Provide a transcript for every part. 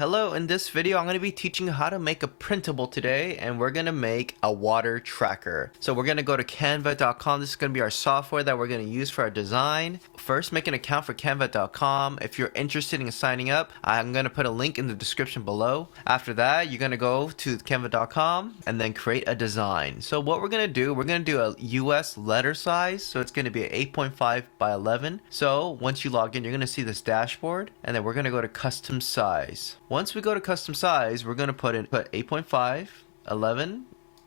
Hello, in this video I'm going to be teaching you how to make a printable today, and we're going to make a water tracker. So we're going to go to canva.com. This is going to be our software that we're going to use for our design. First, make an account for canva.com. If you're interested in signing up, I'm going to put a link in the description below. After that, you're going to go to canva.com and then create a design. So what we're going to do, we're going to do a US letter size. So it's going to be an 8.5 by 11. So once you log in, you're going to see this dashboard, and then we're going to go to custom size. Once we go to custom size, we're going to put 8.5, 11,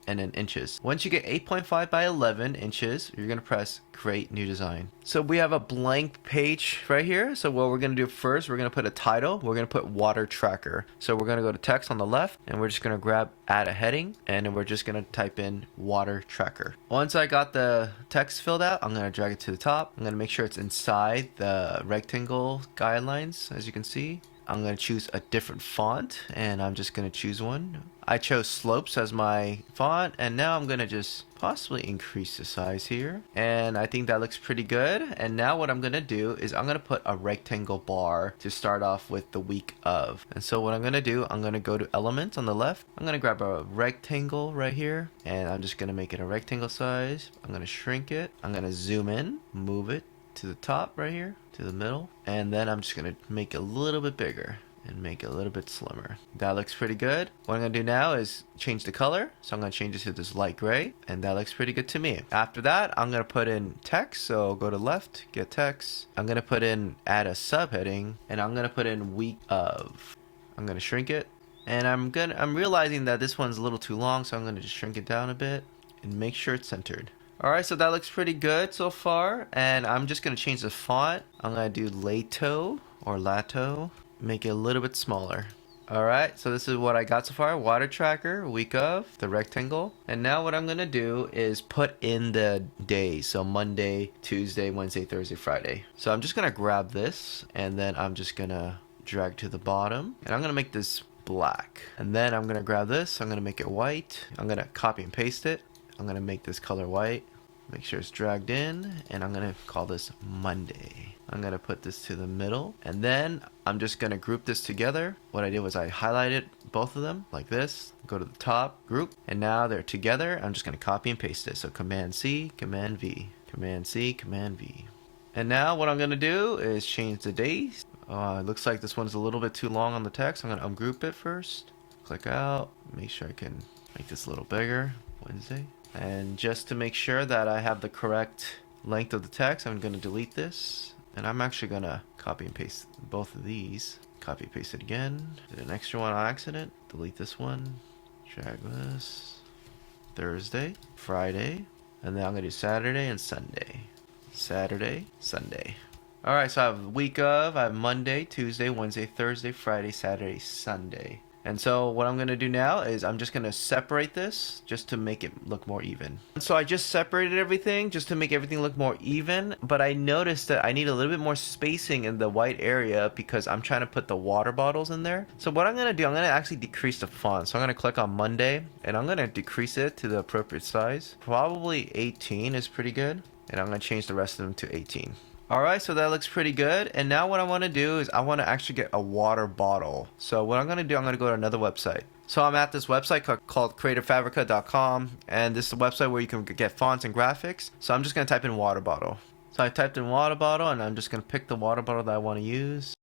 and then inches. Once you get 8.5 by 11 inches, you're going to press create new design. So we have a blank page right here. So what we're going to do first, we're going to put a title. We're going to put water tracker. So we're going to go to text on the left, and we're just going to grab add a heading, and then we're just going to type in water tracker. Once I got the text filled out, I'm going to drag it to the top. I'm going to make sure it's inside the rectangle guidelines, as you can see. I'm going to choose a different font, and I'm just going to choose one. I chose slopes as my font, and now I'm going to just possibly increase the size here, and I think that looks pretty good. And now what I'm going to do is I'm going to put a rectangle bar to start off with the week of. And so what I'm going to do, I'm going to go to elements on the left. I'm going to grab a rectangle right here, and I'm just going to make it a rectangle size. I'm going to shrink it. I'm going to zoom in, move it to the top right here, to the middle, and then I'm just gonna make it a little bit bigger and make it a little bit slimmer. That looks pretty good. What I'm gonna do now is change the color. So I'm gonna change it to this light gray, and that looks pretty good to me. After that, I'm gonna put in text. So go to left, get text. I'm gonna put in add a subheading, and I'm gonna put in week of. I'm gonna shrink it, and I'm realizing that this one's a little too long, so I'm gonna just shrink it down a bit and make sure it's centered. Alright, so that looks pretty good so far, and I'm just going to change the font. I'm going to do Lato or Lato, make it a little bit smaller. Alright, so this is what I got so far. Water tracker, week of, the rectangle. And now what I'm going to do is put in the days. So Monday, Tuesday, Wednesday, Thursday, Friday. So I'm just going to grab this, and then I'm just going to drag to the bottom. And I'm going to make this black. And then I'm going to grab this, I'm going to make it white. I'm going to copy and paste it. I'm going to make this color white. Make sure it's dragged in, and I'm going to call this Monday. I'm going to put this to the middle, and then I'm just going to group this together. What I did was I highlighted both of them like this, go to the top, group, and now they're together. I'm just going to copy and paste it. So Command C, Command V, Command C, Command V. And now what I'm going to do is change the days. It looks like this one's a little bit too long on the text. I'm going to ungroup it first. Click out, make sure I can make this a little bigger. Wednesday. And just to make sure that I have the correct length of the text, I'm going to delete this, and I'm actually going to copy and paste both of these. Copy paste it again. Did an extra one on accident. Delete this one. Drag this. Thursday, Friday, and then I'm going to do Saturday and Sunday. Saturday, Sunday. Alright, so I have week of, I have Monday, Tuesday, Wednesday, Thursday, Friday, Saturday, Sunday. And so what I'm going to do now is I'm just going to separate this just to make it look more even. So I just separated everything just to make everything look more even, but I noticed that I need a little bit more spacing in the white area because I'm trying to put the water bottles in there. So what I'm going to do, I'm going to actually decrease the font. So I'm going to click on Monday, and I'm going to decrease it to the appropriate size. Probably 18 is pretty good, and I'm going to change the rest of them to 18. Alright, so that looks pretty good. And now what I want to do is I want to actually get a water bottle. So what I'm going to do, I'm going to go to another website. So I'm at this website called creativefabrica.com, and this is a website where you can get fonts and graphics. So I'm just going to type in water bottle. So I typed in water bottle, and I'm just going to pick the water bottle that I want to use.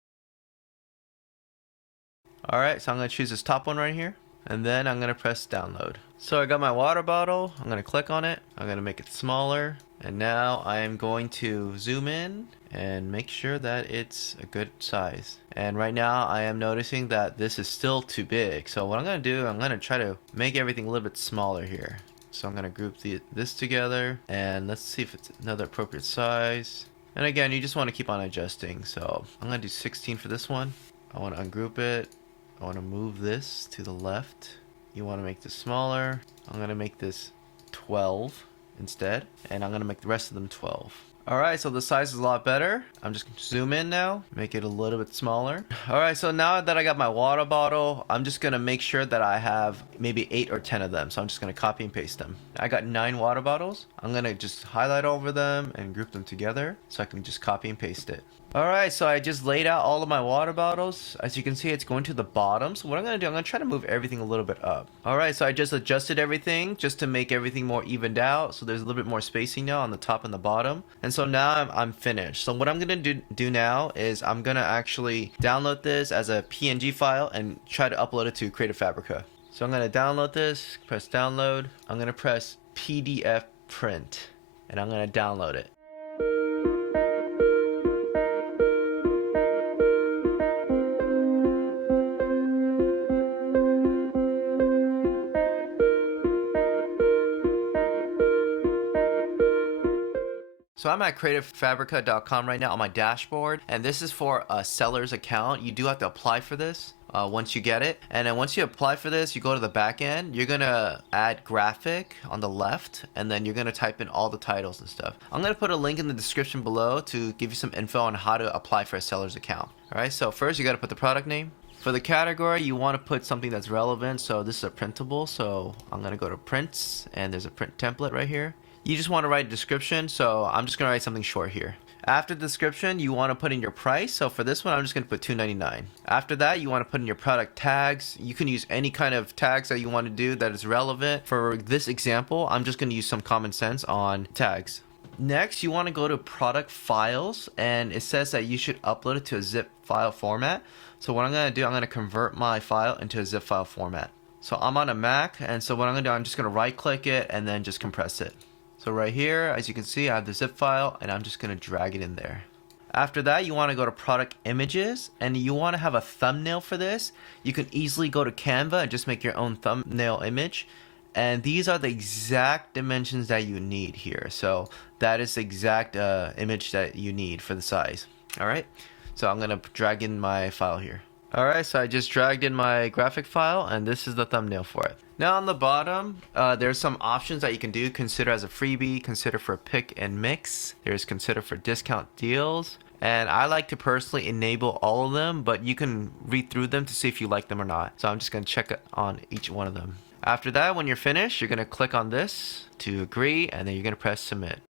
Alright, so I'm going to choose this top one right here, and then I'm going to press download. So I got my water bottle. I'm going to click on it. I'm going to make it smaller. And now I am going to zoom in and make sure that it's a good size. And right now I am noticing that this is still too big. So what I'm going to do, I'm going to try to make everything a little bit smaller here. So I'm going to group this together, and let's see if it's another appropriate size. And again, you just want to keep on adjusting. So I'm going to do 16 for this one. I want to ungroup it. I want to move this to the left. You want to make this smaller. I'm going to make this 12 instead, and I'm going to make the rest of them 12. Alright, so the size is a lot better. I'm just going to zoom in now, make it a little bit smaller. Alright, so now that I got my water bottle, I'm just going to make sure that I have maybe 8 or 10 of them. So I'm just going to copy and paste them. I got 9 water bottles. I'm going to just highlight over them and group them together so I can just copy and paste it. Alright, so I just laid out all of my water bottles. As you can see, it's going to the bottom. So what I'm going to do, I'm going to try to move everything a little bit up. Alright, so I just adjusted everything just to make everything more evened out. So there's a little bit more spacing now on the top and the bottom. And so now I'm finished. So what I'm going to do now is I'm going to actually download this as a PNG file and try to upload it to Creative Fabrica. So I'm going to download this, press download. I'm going to press PDF print and I'm going to download it. So I'm at creativefabrica.com right now on my dashboard, and this is for a seller's account. You do have to apply for this once you get it. And then once you apply for this, you go to the back end, you're gonna add graphic on the left, and then you're gonna type in all the titles and stuff. I'm gonna put a link in the description below to give you some info on how to apply for a seller's account. Alright, so first you gotta put the product name. For the category, you want to put something that's relevant. So this is a printable, so I'm gonna go to prints, and there's a print template right here. You just want to write a description, so I'm just going to write something short here. After the description, you want to put in your price. So for this one, I'm just going to put $2.99. After that, you want to put in your product tags. You can use any kind of tags that you want to do that is relevant. For this example, I'm just going to use some common sense on tags. Next, you want to go to product files, and it says that you should upload it to a zip file format. So what I'm going to do, I'm going to convert my file into a zip file format. So I'm on a Mac, and so what I'm going to do, I'm just going to right click it and then just compress it. So right here, as you can see, I have the zip file, and I'm just going to drag it in there. After that, you want to go to product images, and you want to have a thumbnail for this. You can easily go to Canva and just make your own thumbnail image. And these are the exact dimensions that you need here. So that is the exact image that you need for the size. All right. So I'm going to drag in my file here. All right. So I just dragged in my graphic file, and this is the thumbnail for it. Now on the bottom, there's some options that you can do. Consider as a freebie, consider for pick and mix. There's consider for discount deals. And I like to personally enable all of them, but you can read through them to see if you like them or not. So I'm just going to check on each one of them. After that, when you're finished, you're going to click on this to agree, and then you're going to press submit.